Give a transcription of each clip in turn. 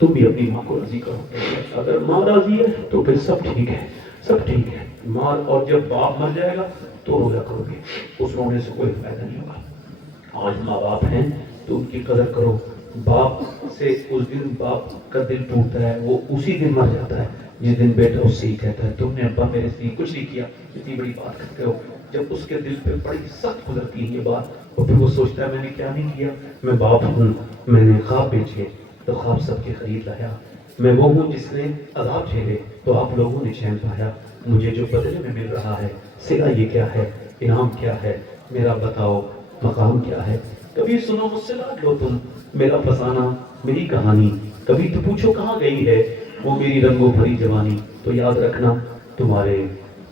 تم بھی اپنی ماں کو راضی کرو. اگر ماں راضی ہے تو پھر سب ٹھیک ہے, سب ٹھیک ہے. ماں اور جب باپ مر جائے گا تو رویا کرو گے, اس رونے سے کوئی فائدہ نہیں ہوگا. آج ماں باپ ہیں تو ان کی قدر کرو. باپ سے اس دن باپ کا دل ٹوٹتا ہے, وہ اسی دن مر جاتا ہے جس دن بیٹا اس سے ہی کہتا ہے تم نے ابا میرے سے کچھ نہیں کیا, اتنی بڑی بات کرتے ہو. جب اس کے دل پہ بڑی سخت گزرتی ہے یہ بات, اور پھر وہ سوچتا ہے میں نے کیا نہیں کیا, میں باپ ہوں, میں نے خواب بیچے تو خواب سب کے خرید لایا, میں وہ ہوں جس نے عذاب جھیلے تو آپ لوگوں نے چین پایا. مجھے جو بدلے میں مل رہا ہے صلہ یہ کیا ہے, انعام کیا ہے, میرا بتاؤ مقام کیا ہے. کبھی سنو مجھ سے لاد لو تم میرا فسانہ میری کہانی, کبھی تو پوچھو کہاں گئی ہے وہ میری رنگوں بھری جوانی. تو یاد رکھنا تمہارے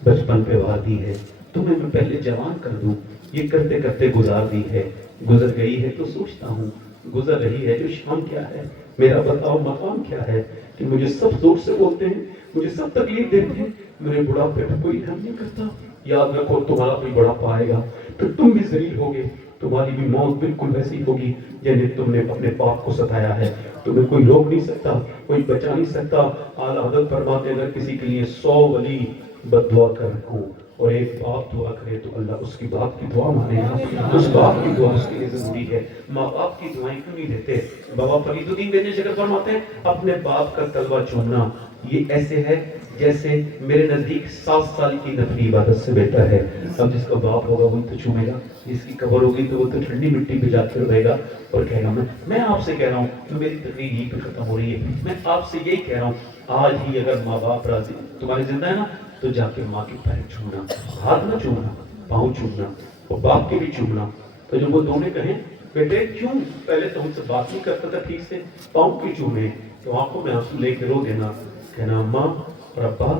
بچپن پہ وار دی ہے, تمہیں میں پہلے جوان کر دوں, یہ کرتے کرتے گزار دی ہے. گزر گئی ہے تو سوچتا ہوں گزر رہی ہے جو شام کیا ہے, میرا بتاؤ مقام کیا ہے. کہ مجھے سب زور سے بولتے ہیں, مجھے سب تکلیف دیتے ہیں, میرے بڑھاپے پہ کوئی رحم نہیں کرتا. یاد رکھو تمہارا بھی بڑھاپا آئے گا, پھر تم بھی ذلیل ہوگے, تمہاری بھی موت بالکل ویسی ہوگی جیسے تم نے اپنے باپ کو ستایا ہے. تمہیں کوئی روک نہیں سکتا, کوئی بچا نہیں سکتا. اعلیٰ حضرت فرماتے اگر کسی کے لیے 100 ولی بد دعا کر رکھوں اور ایک باپ دعا کرے تو اللہ اس کی باپ کی دعا مانے گا. اس باپ کی دعا اس کے لیے ضروری ہے. ماں باپ کی دعائیں کیوں نہیں دیتے؟ بابا فرید الدین بن شکر فرماتے ہیں اپنے باپ کا تلوہ چومنا یہ ایسے ہے جیسے میرے نزدیک 7 سال کی نفلی عبادت سے بہتر ہے. اب جس کا باپ ہوگا وہی تو چومے گا, جس کی قبر ہوگی تو وہ تو ٹھنڈی مٹی پہ جا کے رہے گا اور کہے گا میں آپ سے کہہ رہا ہوں, میری تقریر یہیں پہ ختم ہو رہی ہے, میں آپ سے یہی کہہ رہا ہوں آج ہی اگر ماں باپ راضی تمہارے زندہ ہے نا تو جا کے ماں کے پیر چومنا, ہاتھ نہ چومنا, پاؤں چومنا اور باپ کے بھی چومنا. تو جب وہ دونوں کہیں بیٹے کیوں پہلے تو ہم سے بات نہیں کرتا تھا ٹھیک سے, پاؤں کی چومے, تو آنکھوں میں آنسو لے کے رو دینا, کہنا ماں اور ابا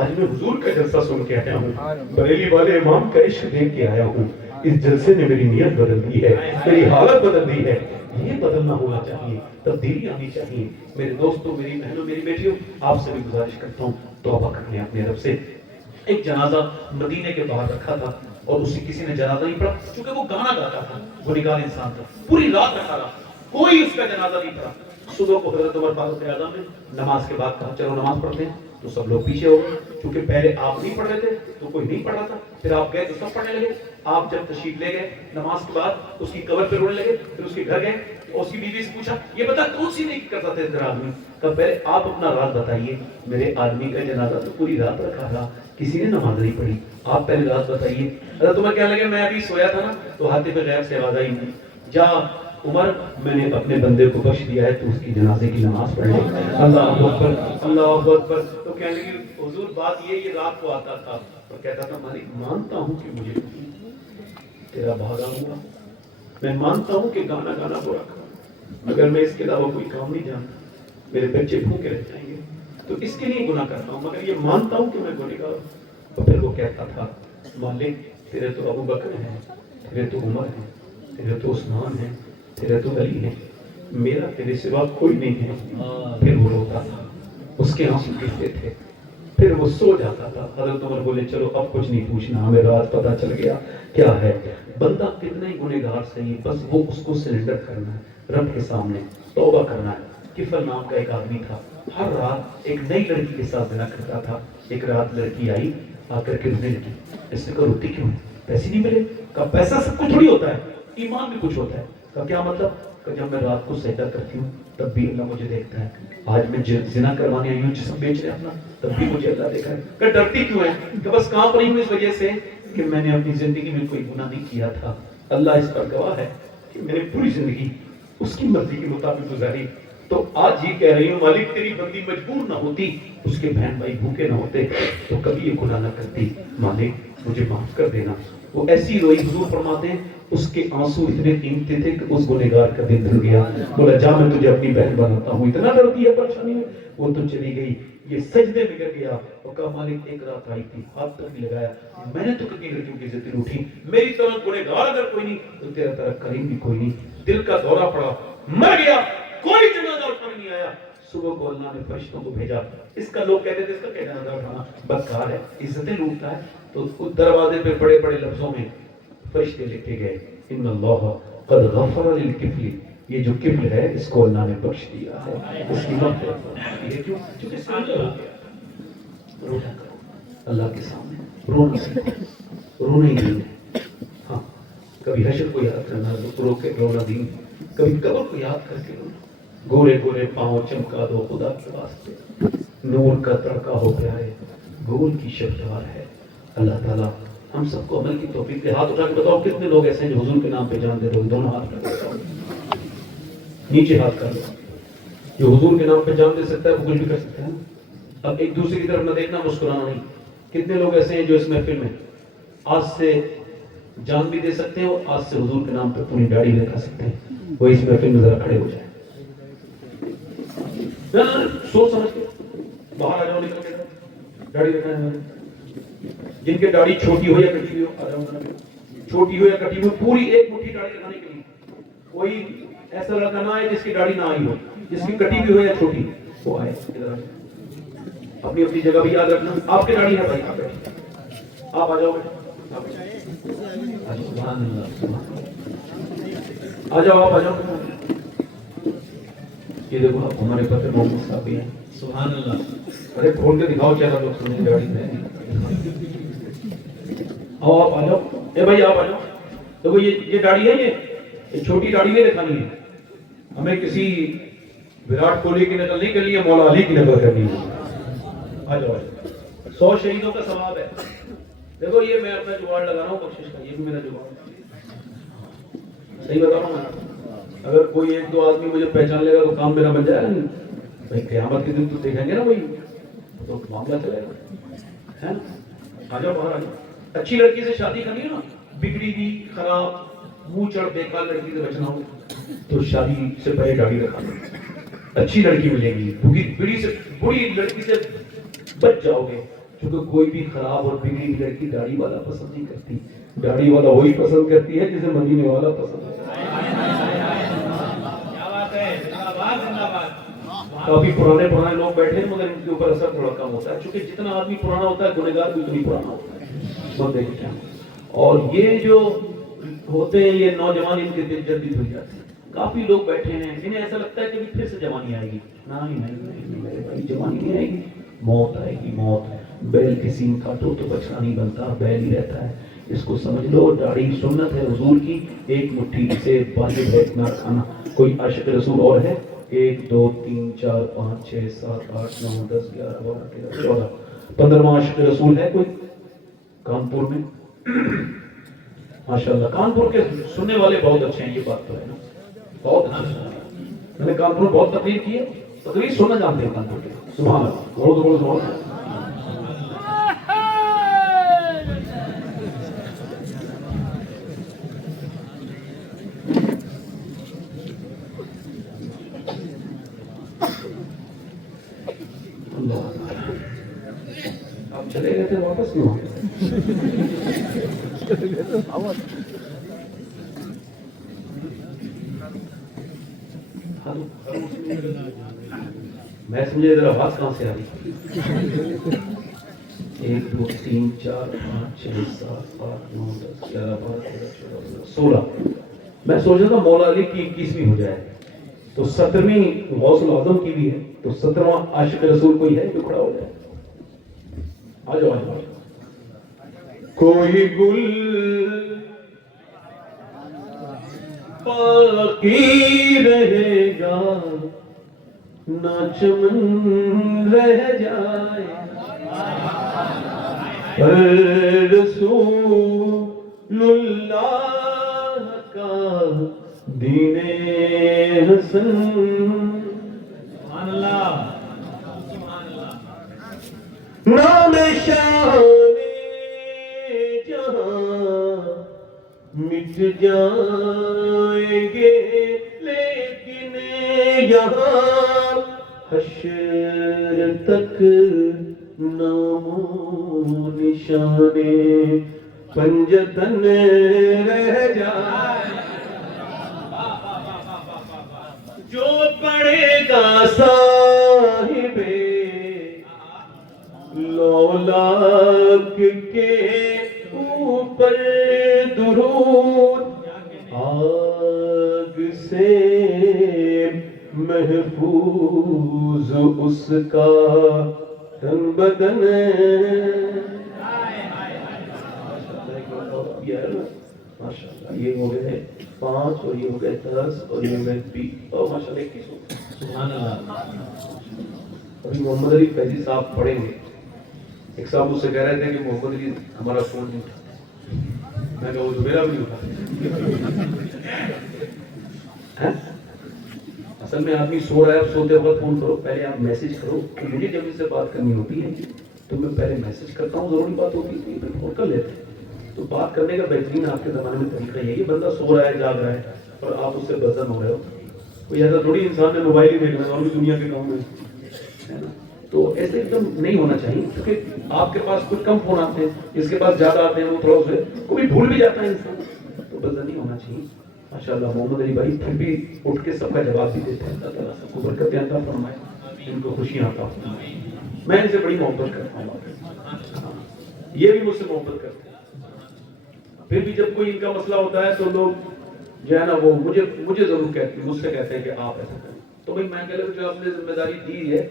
آج میں حضور کا جلسہ سن کے آیا ہوں, بریلی والے امام کا عشق دیکھ کے آیا ہوں, اس جلسے نے میری نیت بدل دی ہے, میری حالت بدل دی ہے. یہ بدلنا ہونا چاہیے, تبدیلی آنی چاہیے. میرے دوستوں, میری بہنوں, میری بیٹیوں, آپ سے بھی گزارش کرتا ہوں توبہ کر لیں اپنے رب سے. ایک جنازہ مدینے کے باہر رکھا تھا اور اسی کسی نے جنازہ نہیں پڑھا کیونکہ وہ گانا گاتا تھا, گنہگار انسان تھا, پوری رات رکھا رہا, کوئی اس کا جنازہ نہیں پڑھا. صبح کو حضرت عمر فاروق اعظم نے نماز کے بعد کہا چلو نماز پڑھتے ہیں, تو سب لوگ پیچھے ہو گئے کیونکہ پہلے آپ نہیں پڑھ رہے تھے تو کوئی نہیں پڑھ رہا تھا, پھر آپ گئے تو سب پڑھنے لگے. آپ جب تشریف لے گئے نماز کے بعد اس کی قبر پہ رونے لگے, پھر اس کے گھر گئے, اس کی بیوی سے پوچھا یہ بتا کون سی نیکی کرتا تھا تیرا آدمی, کہ پہلے آپ اپنا راز بتائیے, میرے آدمی کا جنازہ تو پوری رات رکھا رہا, کسی نے نماز نہیں پڑھی, آپ پہلے راز بتائیے. حضرت عمر کہنے لگے میں ابھی سویا تھا نا تو حاطب غیب سے آواز آئی جا عمر میں نے اپنے بندے کو بخش دیا ہے تو اس کی جنازے کی نماز پڑھ لے. اللہ اکبر, اللہ اکبر. تو کہنے لگے حضور بات یہ رات کو آتا تھا اور کہتا تھا مالک مانتا ہوں کہ مجھے تیرا بھاگا ہوا, میں مانتا ہوں کہ گانا گانا برا کام, مگر میں اس کے علاوہ کوئی کام نہیں جانتا, میرے بچے بھوکے رہ جائیں گے تو اس کے لیے گناہ کرتا ہوں, مگر یہ مانتا ہوں کہ میں گنہگار ہوں. اور پھر وہ کہتا تھا مالک تیرے تو ابو بکر ہیں, تیرے تو عمر ہیں, تیرے تو عثمان ہیں, تیرے تو علی ہیں, میرا تیرے سوا کوئی نہیں ہے. پھر وہ روتا تھا, اس کے آنسو گرتے تھے, پھر وہ سو جاتا تھا. حضرت عمر بولے چلو اب کچھ نہیں پوچھنا, ہمیں رات پتہ چل گیا کیا ہے. بندہ کتنا ہی گنہگار صحیح, بس وہ اس کو سرنڈر کرنا ہے رب کے سامنے, توبہ کرنا ہے. کفل نام کا ایک آدمی تھا, ہر رات ایک نئی لڑکی کے ساتھ زنا کرتا تھا. ایک رات لڑکی آئی, آ کر کے رونے لگی. اس نے کہا روتی کیوں, پیسے نہیں ملے؟ کہا پیسہ سب کچھ تھوڑی ہوتا ہے, ایمان بھی کچھ ہوتا ہے. کہا کیا مطلب؟ کہ جب میں رات کو سجدہ کرتی ہوں تب بھی اللہ مجھے دیکھتا ہے. آج میں زنا کروانے آئی ہوں, جسم بیچ رہے اپنا, تب بھی مجھے اللہ دیکھا ہے. کہ ڈرتی کیوں ہے؟ کہ بس کانپ رہی ہوں اس وجہ سے کہ میں نے اپنی زندگی میں کوئی گناہ نہیں کیا تھا. اللہ اس پر گواہ ہے کہ میں نے پوری زندگی اس کی مرضی کے مطابق گزاری. تو آج یہ کہہ رہی ہوں مالک تیری بندی مجبور نہ ہوتی, اس کے بہن بھائی بھوکے نہ ہوتے تو کبھی یہ گناہ نہ کرتی. مالک مجھے معاف کر دینا. وہ ایسی روئی, حضور فرماتے ہیں اس کے آنسو اتنے قیمتی تھے کہ اس گنہگار کا دل دھل گیا. بولا جا میں تجھے اپنی بہن بناتا ہوں, اتنا ڈرتی ہے پریشانی میں. وہ تو چلی گئی, یہ سجدے میں گر گیا اور کہا مالک ایک رات آئی تھی, ہاتھ تک نہیں لگایا, میں نے تو کتنی لڑکیوں کی عزت اٹھی, میری طرح گنہگار اگر کوئی نہیں تو تیرا طرح کریم بھی کوئی نہیں. دل کا دورہ پڑا, مر گیا, کوئی جنازہ اٹھانے نہیں آیا. صبح کو اللہ نے فرشتوں کو بھیجا. اس کا لوگ کہتے تھے اس کا کیا جنازہ اٹھانا, بدکار ہے, عزتیں لوٹتا ہے. تو دروازے پہ بڑے بڑے لفظوں میں فرشتے لکھے گئے ان اللہ قد غفر للکفل یہ جو کبر ہے اس کو اللہ نے بخش دیا ہے، اس کی مغفرت یہ کیوں؟ چونکہ سامنے ہو گیا۔ رونا کرو اللہ کے سامنے، رونا سیکھو، رونا ہی نہیں ہے۔ ہاں کبھی حشر کو یاد کرنا، رو کے رونا دین، کبھی قبر کو یاد کر کے رونا۔ گورے گورے پاؤں چمکا دو خدا کے واسطے، نور کا تڑکا ہو پیارے، گول کی شبدار ہے۔ اللہ تعالیٰ ہم سب کو عمل کی توفیق دے۔ ہاتھ اٹھا کے بتاؤ کتنے لوگ ایسے ہیں جو حضور کے نام پہ جان دے رہے ہو؟ دونوں ہاتھ کر بتاؤ، نیچے ہاتھ کر لو۔ جو حضور کے نام پہ جان دے سکتا ہے وہ کچھ بھی کر سکتا ہے۔ اب ایک دوسرے کی طرف نہ دیکھنا، مسکرانا نہیں۔ کتنے لوگ ایسے ہیں جو اس محفل میں آج سے جان بھی دے سکتے ہیں اور آج سے حضور کے نام پہ پوری داڑھی بھی دکھا سکتے ہیں؟ وہ اس محفل میں ذرا کھڑے ہو جائیں، سوچ سمجھ کے باہر آ جاؤ، نکل کے داڑھی رکھنا ہے۔ جن کے داڑھی چھوٹی ہو یا کٹی ہوئی ہو، آ جاؤ، چھوٹی ہو یا کٹی ہوئی، پوری ایک مٹھی داڑھی رکھنے کے لیے کوئی ایسا لڑکا نہ آئے جس کی داڑھی نہ آئی ہو، جس کی کٹی بھی ہو یا چھوٹی وہ آئے۔ اپنی اپنی جگہ بھی یاد رکھنا۔ آپ کی داڑھی ہے بھائی، آپ آ جاؤ، آ جاؤ، آپ آ جاؤ۔ یہ دیکھو آپ ہمارے پتر محمد صاحب بھی ہیں، سبحان اللہ۔ ارے کھول کے دکھاؤ چہرہ، لوگ سنیں گاڑی میں۔ آؤ آپ آ جاؤ، اے بھائی آپ آ جاؤ۔ دیکھو یہ داڑھی ہے، یہ چھوٹی داڑھی نہیں دکھانی ہے ہمیں، کسی وراٹ کوہلی کی نقل نہیں کرنی ہے، مولا علی کی نقل کرنی ہے۔ آ جاؤ، 100 شہیدوں کا ثواب ہے۔ دیکھو یہ میں اپنا جگاڑ لگا رہا ہوں بخشش کا، یہ بھی میرا جگاڑ ہے، صحیح بتا رہا ہوں میں۔ اگر کوئی ایک دو آدمی مجھے پہچان لے گا تو کام میرا بن جائے گا نہیں بھائی، قیامت کے دن تو دیکھیں گے نا بھائی، تو معاملہ چلے گا، ہے نا؟ آ جاؤ باہر آ جاؤ۔ اچھی لڑکی سے شادی کرنی ہے نا، بگڑی ہوئی خراب منہ چڑھ بیکار لڑکی سے بچنا ہو تو شادی سے پہلے داڑھی رکھا دو، اچھی لڑکی ملے گی۔ بری لڑکی سے بچ جاؤ گے، کیونکہ کوئی بھی خراب اور بگڑی ہوئی لڑکی داڑھی والا پسند نہیں کرتی، داڑھی والا وہی پسند کرتی ہے جسے مدینے والا پسند ہے۔ کافی پرانے لوگ بیٹھے ہیں مگر ان کے اوپر اثر تھوڑا کم ہوتا ہے، چونکہ جتنا آدمی پرانا ہوتا ہے گنہگار بھی اتنی پرانا ہوتا ہے، بندے کے کیا۔ اور یہ جو ہوتے ہیں یہ نوجوان، ان کے دل جلدی دھل جاتے ہیں۔ کافی لوگ بیٹھے ہیں انہیں ایسا لگتا ہے کہ پھر سے جوانی آئے گی، نہیں میرے بھائی، جوانی نہیں آئے گی، موت آئے گی، موت۔ بیل کے سینگ کاٹو تو بچنا نہیں بنتا، بیل ہی رہتا ہے، اس کو سمجھ لو۔ داڑھی سنت ہے حضور کی، ایک مٹھی سے واجب ہے اتنا کھانا۔ کوئی عاشق رسول اور ہے؟ 1 2 3 4 5 6 7 8 9 10 11 12 13 14 15واں عاشق رسول ہے کوئی کانپور میں؟ ماشاءاللہ کانپور کے سننے والے بہت اچھے ہیں، یہ بات تو ہے نا، بہت اچھے۔ میں نے کانپور بہت تقریر کی ہے، تقریر سننا جانتے ہیں کانپور کے، سبحان اللہ، بہت بہت سبحان اللہ۔ آپ چلے گئے تھے واپس میں، میں سمجھے ادھر آواز کہاں سے آ رہی؟ 1 2 3 4 5 6 7 8 9 10 11 12 13 14 16۔ میں سوچ رہا تھا مولا علی کی 21ویں ہو جائے تو 17ویں غوث الاعظم کی بھی ہے، تو 17واں عاشق رسول کوئی ہے جو کھڑا ہو جائے؟ آ جاؤ آ جاؤ۔ کوئی گل باقی رہے گا نہ چمن رہ جائے، رسول اللہ کا دین حسن، سبحان اللہ، نام شان جہاں مٹ جائیں گے لیکن یہاں حشر تک نام و نشان پنجتن رہ جائے، جو پڑے گا صاحب لولاک کے اوپر درود، آگ سے اس کا تن بدن ماشاءاللہ یہ ہو گئے 5 اور یہ ہو گئے 10 اور یہ ہو گئے 20 اور ماشاءاللہ 21 سبحان اللہ. ابھی محمد علی فیضی صاحب پڑھیں گے. ایک صاحب مجھ سے کہہ رہے تھے کہ محمد علی ہمارا فون نہیں اٹھا. میں کہا وہ تو میرا بھی نہیں اٹھا. اصل میں آدمی سو رہا ہے, سوتے وقت فون کرو, پہلے آپ میسج کرو کہ مجھے جب اس سے بات کرنی ہوتی ہے تو میں پہلے میسج کرتا ہوں, ضروری بات ہوتی ہے پھر فون کر لیتے ہیں. تو بات کرنے کا بہترین آپ کے زمانے میں طریقہ یہ ہے کہ بندہ سو رہا ہے, جاگ رہا ہے اور آپ اس سے بزن ہو رہے ہو. کوئی ایسا تھوڑی انسان نے موبائل ہی دیکھنا ہے اور بھی دنیا کے کام ہے نا. تو ایسے ایک دم نہیں ہونا چاہیے, کیونکہ آپ کے پاس کچھ کم فون آتے ہیں, اس کے پاس زیادہ آتے ہیں, وہ تھوڑا اسے کبھی بھول بھی جاتا ہے انسان. تو بزن نہیں ہونا چاہیے. ماشاءاللہ محمد علی بھائی پھر بھی اٹھ کے سب کا جواب بھی دیتے ہیں. اللہ تعالیٰ سب کو برکتیں عطا فرمائے, ان کو خوشیاں عطا فرمائے. میں ان سے بڑی محبت کرتا ہوں, یہ بھی مجھ سے محبت کرتے ہیں. پھر بھی جب کوئی ان کا مسئلہ ہوتا ہے تو لوگ جو ہے نا وہ مجھے ضرور کہتے ہیں, مجھ سے کہتے ہیں کہ آپ ایسا کریں. تو بھائی میں کہہ لوں جو آپ نے ذمہ داری دی ہے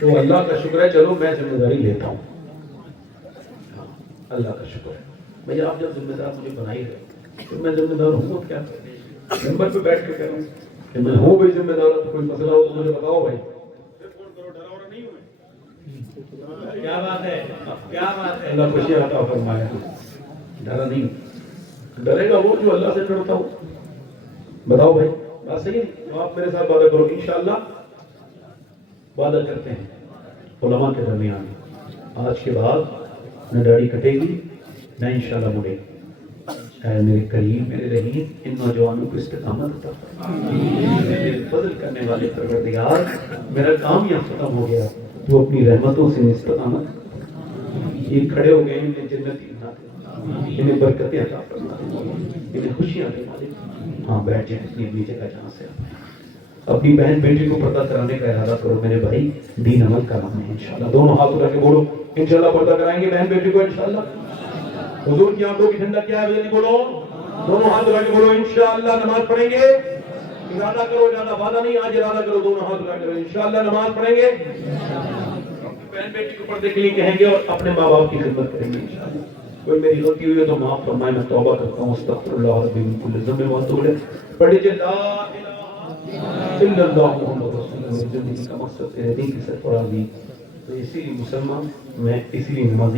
تو اللہ کا شکر ہے, چلو میں ذمہ داری لیتا ہوں. اللہ کا شکر ہے بھائی, آپ جب ذمہ دار مجھے بنا ہی رہے تو میں ذمہ دار ہوں. کیا نمبر پہ بیٹھ کے کہہ رہا ہوں کہ میں ہوں بھائی ذمہ دار. کوئی مسئلہ ہو تو مجھے بتاؤ بھائی. کیا بات ہے, کیا بات ہے. اللہ خوشی عطا فرمائے. ڈرا نہیں, ڈرے گا وہ جو اللہ سے ڈرتا ہو. بتاؤ بھائی بات صحیح ہے. آپ میرے ساتھ وعدہ کرو, انشاءاللہ وعدہ کرتے ہیں علماء کے درمیان آج کے بعد نہ داڑھی کٹے گی نہ انشاءاللہ مڑے گی. اے میرے کریم, میرے رحیم, ان نوجوانوں کو استقامت عطا فرما. میرے فضل کرنے والے پروردگار, میرا کام یہاں ختم ہو گیا, تو اپنی رحمتوں سے استقامت. یہ کھڑے ہو گئے, انہیں جنتی بنا دے, انہیں برکتیں عطا فرما دے, انہیں خوشیاں دے دے. ہاں بیٹھ جائیں اپنی اپنی جگہ جہاں سے آپ ہیں. اپنی بہن بیٹی کو پردہ کرانے کا ارادہ کرو میرے بھائی, دین عمل کرانا ہے انشاءاللہ. دونوں ہاتھ اٹھا کے بولو انشاءاللہ پردہ کرائیں گے بہن بیٹی کو انشاءاللہ. حضور کی آنکھوں کی ٹھنڈک کیا ہے جلدی بولو. دونوں ہاتھ اٹھا کے بولو انشاءاللہ نماز پڑھیں گے. ارادہ کرو, زیادہ وعدہ نہیں, آج ارادہ کرو, دونوں ہاتھ اٹھا کے انشاءاللہ نماز پڑھیں گے. بہن بیٹی کو پردے کے لیے کہیں گے اور اپنے ماں باپ کی خدمت کریں گے انشاءاللہ. کوئی میری غلطی ہوئی ہے تو معاف فرمائے, میں توبہ کرتا ہوں. استغفر اللہ ربی من کل ذنب واتوب الیہ. پڑھیے لا الہ الا اللہ محمد رسول اللہ. زندگی کا مقصد تیرے دین کی سرفرازی. تو اسی لیے مسلمان, میں اسی لیے نمازی